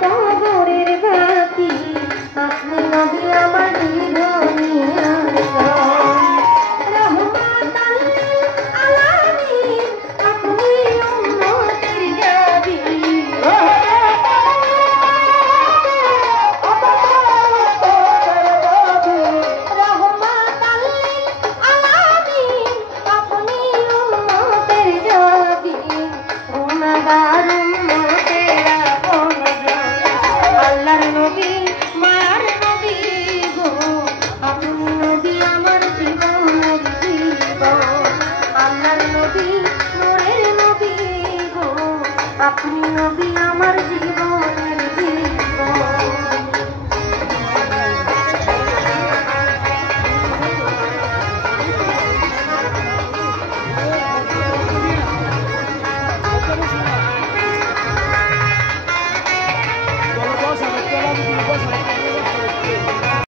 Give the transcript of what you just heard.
কবরের বাতি আপনি নবী আমার জীবনের রহমাতাল লিল আলামিন আপনি উম্মতের নবী রহমাতাল লিল আলামিন আপনি উম্মতের নবী গুনাহগার উম্মতের আপন আল্লাহর নবী মায়ার নবী গো আপনি নবী আমার জীবনের জীবন আল্লাহর নবী নূরের নবী গো আপনি নবী আমার জীবন